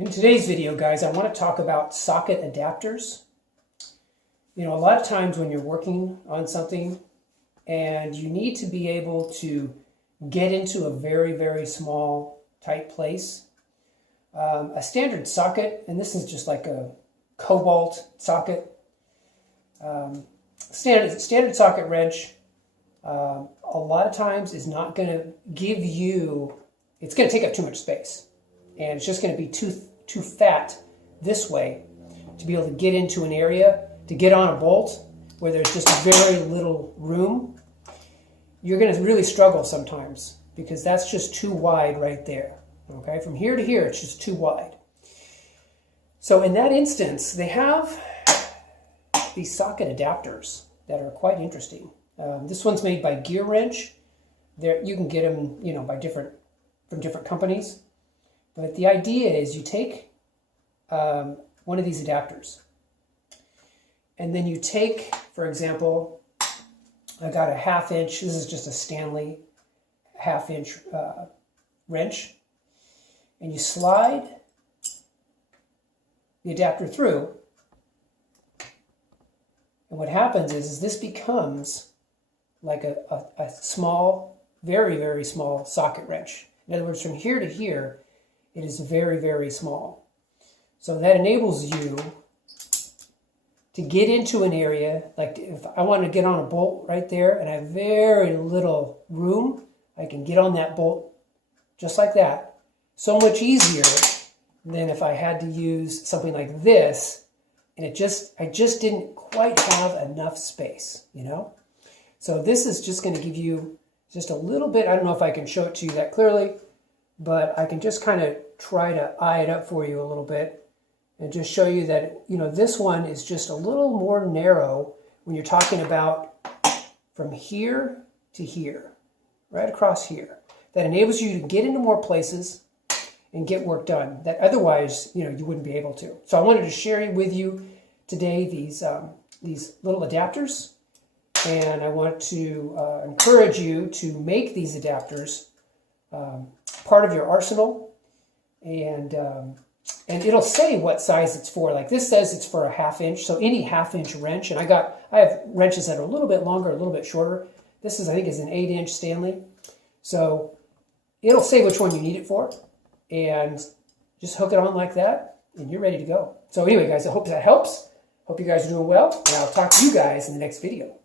In today's video, guys, I want to talk about socket adapters. You know, a lot of times when you're working on something and you need to be able to get into a very, very small, tight place, a standard socket, and this is just like a cobalt socket, standard socket wrench, a lot of times is not going to give you, it's going to take up too much space. And it's just going to be too fat this way to be able to get into an area, to get on a bolt where there's just very little room. You're going to really struggle sometimes because that's just too wide right there. Okay, from here to here, it's just too wide. So in that instance, they have these socket adapters that are quite interesting. This one's made by Gear Wrench. You can get them, you know, from different companies. But the idea is you take one of these adapters, and then you take, for example, I got a 1/2 inch. This is just a Stanley 1/2 inch wrench, and you slide the adapter through, and what happens is this becomes like a small, very, very small socket wrench. In other words, from here to here, it is very, very small. So that enables you to get into an area, like if I want to get on a bolt right there and I have very little room, I can get on that bolt just like that. So much easier than if I had to use something like this and I just didn't quite have enough space, you know? So this is just going to give you just a little bit, I don't know if I can show it to you that clearly, but I can just kind of try to eye it up for you a little bit and just show you that, you know, this one is just a little more narrow when you're talking about from here to here, right across here. That enables you to get into more places and get work done that otherwise, you know, you wouldn't be able to. So I wanted to share with you today these little adapters, and I want to encourage you to make these adapters part of your arsenal, and it'll say what size it's for. Like this says it's for a 1/2 inch, so any 1/2 inch wrench. And I have wrenches that are a little bit longer, a little bit shorter. This is, I think, is an 8 inch Stanley. So it'll say which one you need it for, and just hook it on like that, and you're ready to go. So anyway, guys, I hope that helps. Hope you guys are doing well, and I'll talk to you guys in the next video.